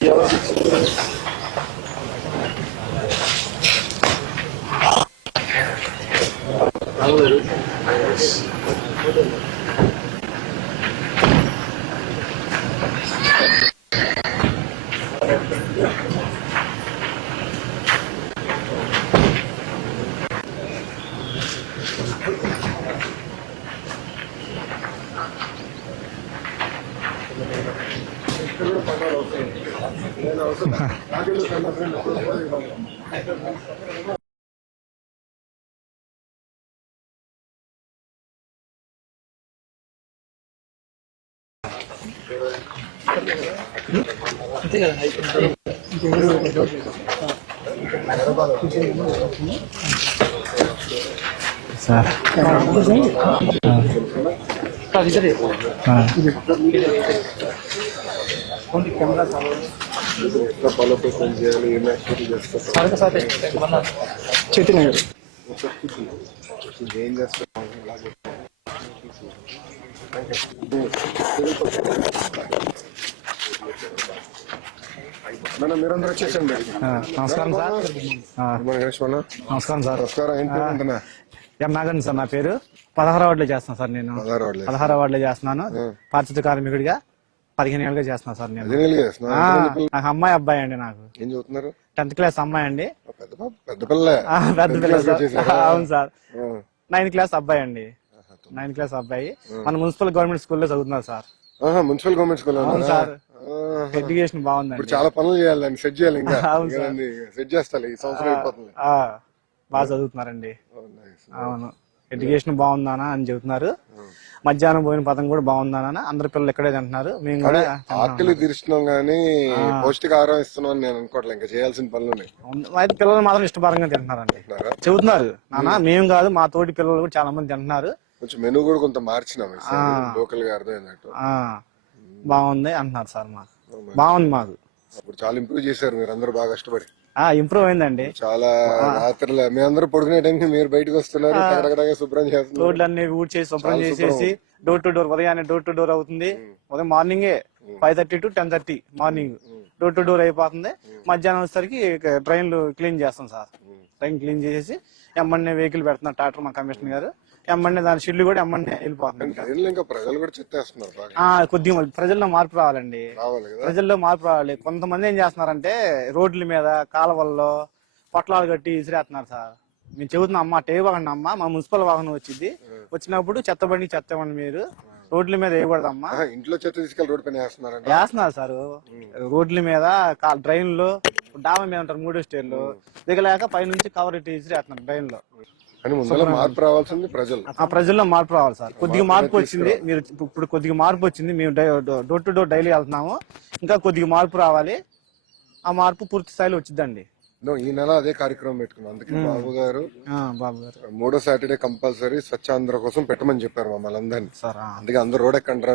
Sir చేతి ఏం చేస్తాం మీరందరూ వచ్చేసండి. నమస్కారం సార్. నమస్కారం సార్. ఎం నాగండి సార్ నా పేరు. 16వ వార్డులో చేస్తాను సార్. నేను 16వ వార్డులో చేస్తున్నాను. పారిశుద్ధ కార్మికుడిగా 15 ఏళ్ళుగా చేస్తున్నాను సార్. నేను నాకు అమ్మాయి అబ్బాయి అండి. నాకు 10th క్లాస్ అమ్మాయి అండి. పెద్ద పిల్ల సార్. అవును సార్. 9th క్లాస్ అబ్బాయి అండి. 9th క్లాస్ అబ్బాయి మన మున్సిపల్ గవర్నమెంట్ స్కూల్లో చదువుతున్నారు సార్. Municipal government school. అవును సార్. ఎడ్యుకేషన్ బాగుందండి. చాలా పనులు చేయాలి, సెట్ చేయాలి, ఇంకా సెట్ చేస్తాను. ఈ సంవత్సరం బాగా చదువుతున్నారండి. అవును, ఎడ్యుకేషన్ బాగుందానా అని చెబుతున్నారు. మధ్యాహ్నం పోయిన పదం కూడా బాగుందానా. అందరు పిల్లలు ఇక్కడే తింటున్నారు. మేము కూడా ఆకలి తీరుస్తున్నాం గానీ పౌష్టికాహారం ఇస్తున్నాం నేను అనుకోవట్లేదు. ఇంకా చేయాల్సిన పనులు అయితే పిల్లలు మాత్రం ఇష్టపరంగా తింటున్నారండి. చెబుతున్నారు నాన్న, మేము కాదు మా తోటి పిల్లలు కూడా చాలా మంది తింటున్నారు. కొంచెం మెనూ కూడా కొంత మార్చినాం లోకల్ గా అర్థమైనట్టు. బాగుంది అంటున్నారు సార్. మాకు బాగుంది. మాకు అప్పుడు చాలా ఇంప్రూవ్ చేశారు మీరు అందరూ బాగా కష్టపడి. ఇంప్రూవ్ అయిందండి చాలా. రాత్రులు మీ అందరూ పడుకునే టైంకి మీరు బయటకు వస్తున్నారు, శుభ్రం చేస్తున్నారు. రోడ్లన్నీ ఊడ్ చేసి శుభ్రం చేసేసి డోర్ టు డోర్, ఉదయాన్నే డోర్ టు డోర్ అవుతుంది. ఉదయం మార్నింగే 5:30 to 10:30 morning door to door అయిపోతుంది. మధ్యాహ్నం వచ్చేసరికి ట్రైన్లు క్లీన్ చేస్తాం సార్. ట్రైన్ క్లీన్ చేసేసి ఎమ్మన్నే వెహికల్ పెడుతున్నారు ట్రాక్టర్ మా కమిషనర్ గారు. ఎమ్మన్నే దాని షిడ్లు కూడా ఎమ్మన్నే వెళ్ళిపోతుంది. కొద్దిగా ప్రజల్లో మార్పు రావాలండి. ప్రజల్లో మార్పు రావాలి. కొంతమంది ఏం చేస్తున్నారంటే రోడ్ల మీద కాలువల్లో పొట్లాలు కట్టి ఇసిరేస్తున్నారు సార్. మేము చెబుతున్నాం అమ్మ టేవాగండి అమ్మ, మా మున్సిపల్ వాహనం వచ్చింది, వచ్చినప్పుడు చెత్తబండి చెత్తబండి మీరు రోడ్ల మీద వేయకూడదమ్మా. ఇంట్లో చెత్త తీసుకెళ్ళి రోడ్ పైన వేస్తున్నారు సార్. రోడ్ల మీద డ్రైన్ లో డాబా మీద ఉంటారు 3వ స్టేర్లు దిగలేక పైనుంచి కవర్ ఇట్టి ఇసిరేస్తున్నారు డ్రైన్ లో. మార్పు రావాల్సింది ప్రజలు. ప్రజల్లో మార్పు రావాలి సార్. కొద్దిగా మార్పు వచ్చింది. మీరు ఇప్పుడు కొద్దిగా మార్పు వచ్చింది. మేము డోర్ టు డోర్ డైలీ వెళ్తున్నాము. ఇంకా కొద్దిగా మార్పు రావాలి. ఆ మార్పు పూర్తి స్థాయిలో వచ్చిందండి. ఈ నెల అదే కార్యక్రమం పెట్టుకున్నాం. అందుకే బాబు గారు 3వ సాటర్డే కంపల్సరీ స్వచ్ఛాంధ్ర కోసం పెట్టమని చెప్పారు మమ్మల్ని అందరినీ. అందుకే అందరు రోడ్ ఎక్కంటారా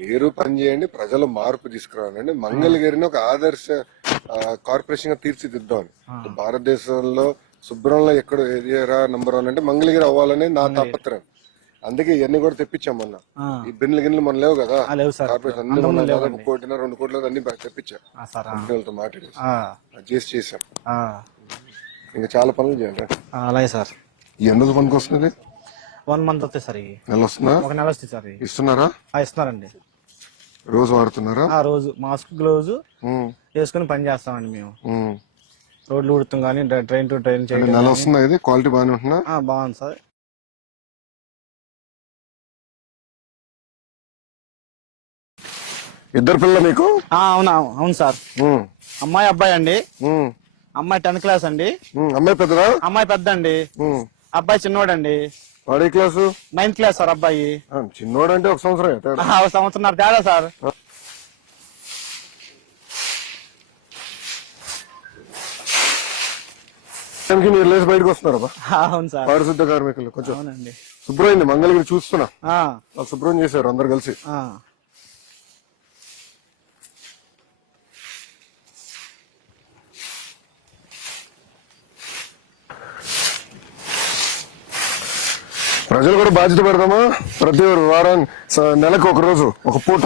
మీరు పని చేయండి, ప్రజలు మార్పు తీసుకురావాలండి. మంగళగిరిని ఒక ఆదర్శ కార్పొరేషన్ గా తీర్చిదిద్దామని. భారతదేశంలో శుభ్రంలో ఎక్కడ ఏరియా నంబర్ 1 అంటే మంగళగిరి అవ్వాలని నా తాపత్రయం. అందుకే ఇవన్నీ కూడా తెప్పించాం మొన్న. ఈ బిన్లు గిన్నెలు మన లేవు కదా కార్పొరేషన్, 1 కోటి 2 కోట్ల అన్ని తెప్పించాం. మాట్లాడి చేసాం. ఇంకా చాలా పనులు చేయాలి. అలాగే సార్. ఎందుకు పనికి వస్తుంది? 1 month వస్తే సార్. నెల వస్తుందా? 1 నెల వస్తుంది సార్. ఇస్తున్నారా? ఇస్తున్నారండి. రోజు వాడుతున్నారా? రోజు మాస్క్ గ్లౌజ్ వేసుకుని పని చేస్తామండి మేము. రోడ్లు ఉడుతాం కానీ ట్రైన్ టు ట్రైన్ చేయడం. నెల వస్తుందా? ఇది క్వాలిటీ బాగానే ఉంటుందా? బాగుంది సార్. ఇద్దరు పిల్లలు మీకు? అవును సార్. అమ్మాయి అబ్బాయి అండి. అమ్మాయి 10th క్లాస్ అండి. అమ్మాయి పెద్దదా? అమ్మాయి పెద్ద అండి. అబ్బాయి చిన్నోడండి. వాడు ఏ క్లాసు? 9th class sir. అబ్బాయి చిన్నోడు అంటే 1 సంవత్సరం. 1 సంవత్సరం తేడా సార్. మీరు లేచి బయటకు వస్తున్నారు. అవును సార్. పారిశుద్ధ కార్మికులు కొంచెం శుభ్రమైంది. మంగళగిరి చూస్తున్నా శుభ్రం చేశారు అందరు కలిసి. ప్రజలు కూడా బాధ్యత పెడదామా? ప్రతి వారం నెలకు 1 రోజు 1 పూట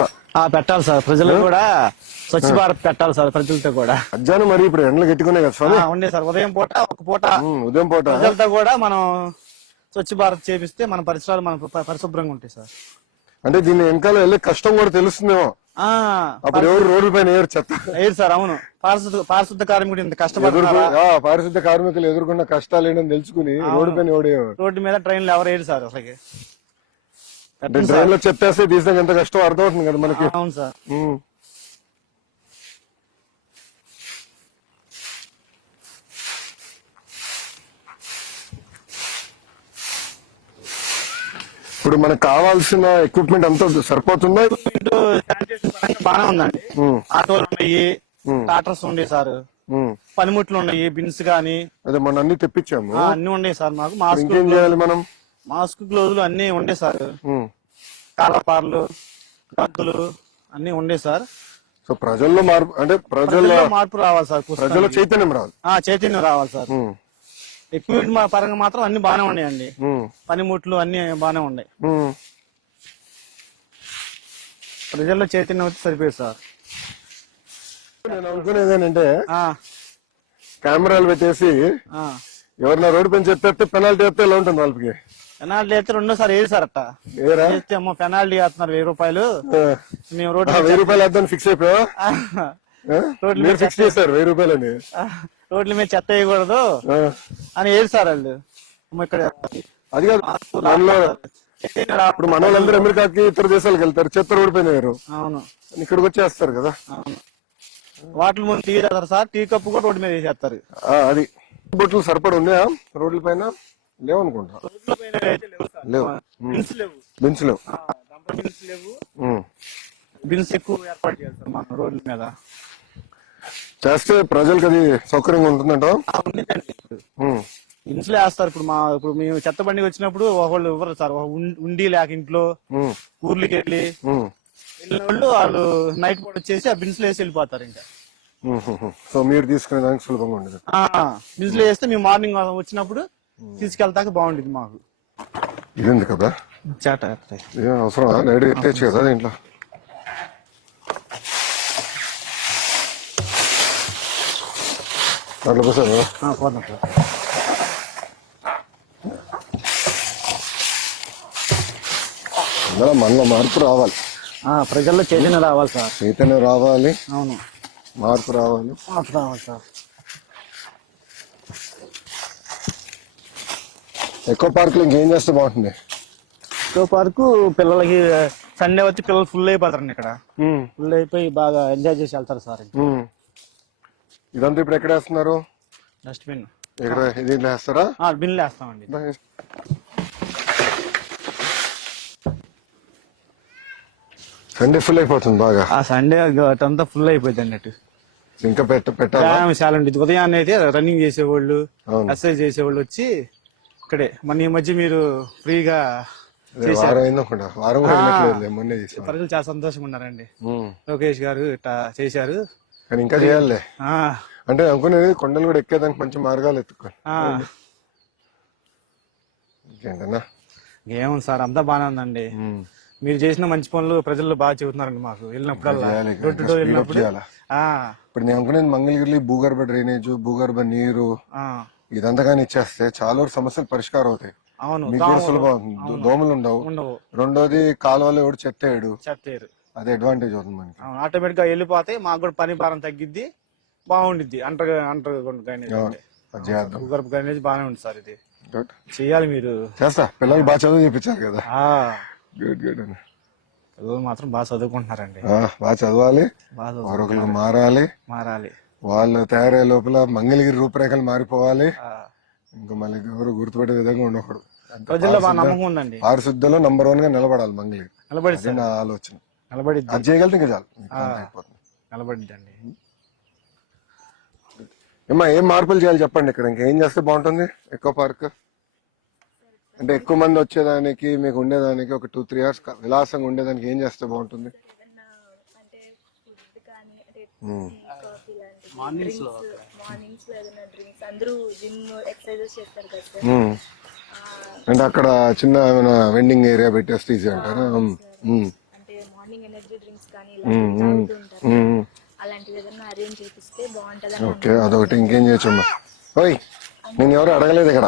పెట్టాలి సార్. ప్రజలు కూడా స్వచ్ఛ భారత్ పెట్టాలి సార్ ప్రజలతో కూడా. మధ్యాహ్నం మరి ఇప్పుడు ఎండలు గట్టుకునే కదా స్వామి. ఉండే సార్ ఉదయం పూట ఒక పూట ఉదయం పూట ప్రజలతో కూడా మనం స్వచ్ఛ భారత్ చేపిస్తే మన పరిసరాలు మన పరిశుభ్రంగా ఉంటాయి సార్. అంటే దీన్ని వెనకాల వెళ్ళే కష్టం కూడా తెలుస్తుందేమో. అప్పుడు ఎవరు రోడ్ల పైన ఏరు చెత్త ఏరు సార్. అవును, పారిశుద్ధ కార్మికుడు ఇంత కష్టపడుతున్నారు. పారిశుద్ధ కార్మికులు ఎదుర్కొన్న కష్టాలు ఏంటని తెలుసుకుని రోడ్డు పైన రోడ్డు మీద ట్రైన్లు ఎవరు ఏరు సార్ అసలు. ట్రైన్ లో చెప్పేస్తే తీసాక ఎంత కష్టం అర్థమవుతుంది కదా మనకి. అవును సార్. ఇప్పుడు మనకు కావాల్సిన ఎక్విప్మెంట్ అంతా సరిపోతుందా? బాగా ఉందండి. ఆటోలు ఉన్నాయి, టాటర్స్ ఉన్నాయి సార్, పనిముట్లు ఉన్నాయి, బిన్స్ గానీ. అదే మనం అన్ని తెప్పించాము, అన్ని ఉన్నాయి సార్. మాకు మాస్క్, మనం మాస్క్, గ్లోజులు అన్ని ఉండే సార్. కాలపార్లు, గంతులు అన్ని ఉండే సార్. సో ప్రజల్లో మార్పు, అంటే ప్రజల్లో మార్పు రావాలి సార్. ప్రజల్లో చైతన్యం రావాలి. చైతన్యం రావాలి సార్. ఎక్విప్మెంట్ పరంగా మాత్రం అన్ని బాగానే ఉన్నాయండి. పనిముట్లు అన్ని బాగానే ఉన్నాయి. ప్రజల్లో చైతన్యం వచ్చి సరిపోయింది సార్. నేను అనుకునేది ఏంటంటే కెమెరాలు పెట్టేసి ఎవరన్నా రోడ్డు పైన చెప్పేస్తే పెనాల్టీ వేస్తే ఎలా ఉంటుంది వాళ్ళకి? పెనాల్టీ అయితే రెండోసారి ఏది సార్ అట్ట వేస్తే అమ్మో పెనాల్టీ వేస్తున్నారు 1000 రూపాయలు. మేము రోడ్డు 1000 రూపాయలు వేద్దాం ఫిక్స్ అయిపోయా. రోడ్ల మీద ఫిక్స్ చేశారు 1000 రూపాయలని. రోడ్ల మీద చెత్త వేయకూడదు అని ఏది సార్ వాళ్ళు. ఇక్కడ అది కాదు, ఇప్పుడు మన వాళ్ళందరూ అమెరికాకి ఇతర దేశాలకు వెళ్తారు, చెత్త రోడ్డు పైన వేయరు. అవును, ఇక్కడికి వచ్చేస్తారు కదా. వాటి ముందు టీ చేస్తారు సార్, టీ కప్పు కూడా రోడ్డు మీద వేసేస్తారు. అది బొట్లు సరిపడి ఉన్నాయా రోడ్ల పైన? లేవనుకుంటా. లేవు, బెంచ్ లేవు. బిన్స్ ఎక్కువ ఏర్పాటు చేస్తారు మన రోడ్ల మీద. చేస్తే ప్రజలకు అది సౌకర్యంగా ఉంటుందంట. ఇంట్లో వేస్తారు. ఇప్పుడు మేము చెత్త బండి వచ్చినప్పుడు ఒకళ్ళు ఇవ్వరు సార్. ఉండి లేక ఇంట్లో ఊర్లకి వెళ్ళి వెళ్ళిన వాళ్ళు నైట్ పూట వచ్చేసి ఆ బిన్స్ లో వేసి వెళ్ళిపోతారు. ఇంకా సో మీరు తీసుకునే దానికి సులభంగా ఉండదు. బిన్స్ లో వేస్తే మేము మార్నింగ్ వచ్చినప్పుడు తీసుకెళ్తాక బాగుండేది మాకు. ఇది కదా చేట అవసరం నైట్ ఎత్తేచ్చు కదా దీంట్లో. అట్లా పోసారు పోదాం సార్. అందులో మనలో మార్పు రావాలి, ప్రజల్లో చైతన్యం రావాలి సార్. చైతన్యం రావాలి. అవును, మార్పు రావాలి. మార్పు రావాలి సార్. ఎక్కువ పార్కులు ఇంకేం చేస్తే బాగుంటుంది? ఎక్కువ పార్కు పిల్లలకి సండే వచ్చి పిల్లలు ఫుల్ అయిపోతారండి. ఇక్కడ ఫుల్ అయిపోయి బాగా ఎంజాయ్ చేసి వెళ్తారు సార్. ఇదంతా ఇప్పుడు ఎక్కడ వేస్తున్నారు? డస్ట్బిన్ ఇక్కడ దీంట్లో వేస్తారా? బిన్లు వేస్తామండి. సండే ఫుల్ అయిపోతుంది బాగా. సండే అంతా ఫుల్ అయిపోయింది అన్నట్టు. ఇంకా పెట్టాలి. చాలా ఉంటుంది. ఉదయాన్నే అయితే రన్నింగ్ చేసేవాళ్ళు, ఎక్సర్సైజ్ చేసేవాళ్ళు వచ్చి ఇక్కడే. మన ఈ మధ్య మీరు ఫ్రీగా ప్రజలు చాలా సంతోషంగా ఉన్నారండి. లోకేష్ గారు ఇట్లా చేశారు, కానీ ఇంకా చేయాలి. అంటే అనుకునేది కొండలు కూడా ఎక్కేదానికి మంచి మార్గాలు ఎత్తుకో. ఇంకేంటన్నా ఏముంది సార్, అంతా బాగానే ఉందండి. మీరు చేసిన మంచి పనులు ప్రజలు బాగా చెబుతున్నారండి మాకు వెళ్ళినప్పుడల్లా. ఇప్పుడు నేను అనుకునేది మంగళగిరి భూగర్భ డ్రైనేజ్, భూగర్భ నీరు ఇదంతా కానీ ఇచ్చేస్తే చాలా సమస్యలు పరిష్కారం అవుతాయి. మీకు కూడా సులభం, దోమలు ఉండవు. రెండోది కాలువలో కూడా చెత్తేయడు, అదే అడ్వాంటేజ్ అవుతుంది మనకి. ఆటోమేటిక్ గా వెళ్ళిపోతే మాకు కూడా పని భారం తగ్గిద్ది, బాగుండిద్ది. భూగర్భ డ్రైనేజ్ బాగానే ఉంది సార్. ఇది చెయ్యాలి, మీరు చేస్తా. పిల్లలు బాగా చదువు చెప్పించారు కదా. Good good. పిల్లలు మాత్రం బాగా చదువుకుంటున్నారండి. బాగా చదవాలి, మరొకరికి మారాలి. వాళ్ళు తయారయ్యే లోపల మంగళగిరి రూపురేఖలు మారిపోవాలి. ఇంకా మళ్ళీ ఎవరు గుర్తుపెట్టే విధంగా ఉండకూడదు. ప్రజల్లో బాగా నమ్మకం ఉందండి. పారిశుద్ధ్యంలో నంబర్ 1 గా నిలబడాలి మంగళగిరి. నిలబడి నా ఆలోచన. నిలబడిద్ది, చేయగలితే ఇంకా చాలు. నిలబడిద్దండి. ఏమ్మా, ఏం మార్పులు చేయాలి చెప్పండి ఇక్కడ? ఇంకేం చేస్తే బాగుంటుంది? ఎక్కువ పార్క్ అంటే ఎక్కువ మంది వచ్చేదానికి, మీకు ఉండేదానికి ఒక 2-3 hours విలాసంగా ఉండేదానికి ఏం చేస్తే బాగుంటుంది? మార్నింగ్స్ లో ఏదైనా డ్రింక్స్, అందరూ జిమ్ ఎక్సర్సైజెస్ చేస్తారు కదా సార్. అంటే అక్కడ చిన్న ఏమైనా వెండింగ్ ఏరియా పెట్టేస్తే ఈజీ అంటారా? అంటే మార్నింగ్ ఎనర్జీ డ్రింక్స్ కానీ ఇలా తాగుతూ ఉంటారు. అలాంటివి ఏదైనా అరేంజ్ చేపిస్తే బాగుంటదని ఓకే, అదొకటి. ఇంకేం చేయొచ్చమ్మా? ఓయ్, నేను ఎవరు అడగలేదు ఇక్కడ,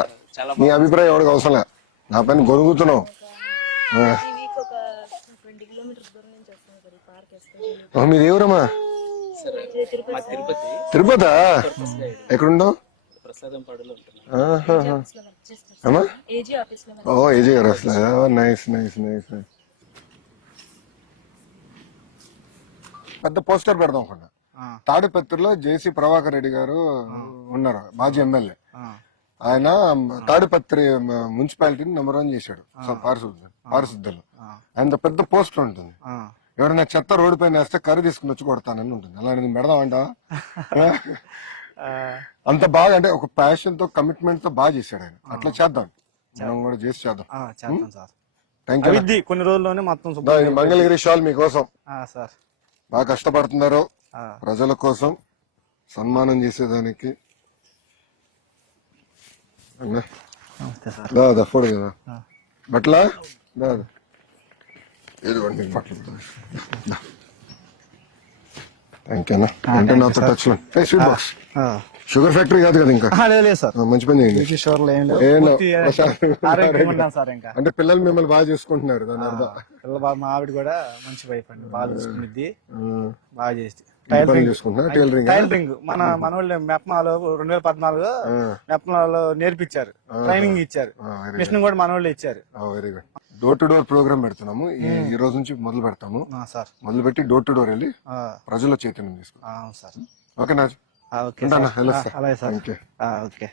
నీ అభిప్రాయం ఎవరికి అవసరం లే, నా పైన గొరుగుతున్నావు. ఈ వీక్ ఒక 20 కిలోమీటర్స్ దూరం నుంచి వస్తాను సార్ ఈ పార్క్ ఎస్పెషల్లీ. మీరు ఎవరమ్మా? తిరుపతా? ఎక్కడుండవు? అమ్మా, ఏజీ ఆఫీస్ లో ఓ ఏజీ గారు వస్తుందా? Nice nice nice. పెద్ద పోస్టర్ పెడదాం అనుకున్నా. తాడిపత్రిలో జేసీ ప్రభాకర్ రెడ్డి గారు ఉన్నారు, మాజీ ఎమ్మెల్యే. ఆయన తాడిపత్రి మున్సిపాలిటీని నెంబర్ 1 చేశాడు పారిశుద్ధలో. ఆయన పెద్ద పోస్టర్ ఉంటుంది, ఎవరైనా చెత్త రోడ్డు పైన వేస్తే కర్రీ తీసుకుని వచ్చి కొడతానని ఉంటుంది. అలాంటిది పెడదామంట. అంత బాగా, అంటే ఒక ప్యాషన్ తో కమిట్మెంట్ తో బాగా చేశాడు ఆయన. అట్లా చేద్దాం, మనం కూడా చేసి చేద్దాం. Thank you. కొన్ని రోజుల్లోనే మొత్తం మంగళగిరి షాల్ మీకోసం. సార్ బాగా కష్టపడుతున్నారు ప్రజల కోసం, సన్మానం చేసేదానికి. దాదా ఫోడు కదా బట్ల, దాదా ఏదిగోండి బట్టలు. Thank you. అంటే నాతో టచ్ లో స్వీట్ బాక్స్. షుగర్ ఫ్యాక్టరీ కాదు కదా ఇంకా? లేదు సార్, మంచి పని చేయండి. అంటే పిల్లలు మిమ్మల్ని బాగా చూసుకుంటున్నారు, దాని అర్థం. పిల్లలు మా ఆవిడ కూడా మంచి వైఫ్ అండి, బాగా చూసుకునిద్ది, బాగా చేసి టైలరింగ్. మనోళ్ళు మెప్మాలో 2014 మెప్మాలో నేర్పించారు, ట్రైనింగ్ ఇచ్చారు, మిషన్ కూడా మనోళ్ళు ఇచ్చారు. Very good. Door to door program పెడుతున్నాము ఈ రోజు నుంచి, మొదలు పెడతాము. మొదలు పెట్టి డోర్ టు డోర్ వెళ్ళి ప్రజల చైతన్యం తీసుకుంటాం. సార్ ఓకేనా? అలాగే సార్. ఓకే.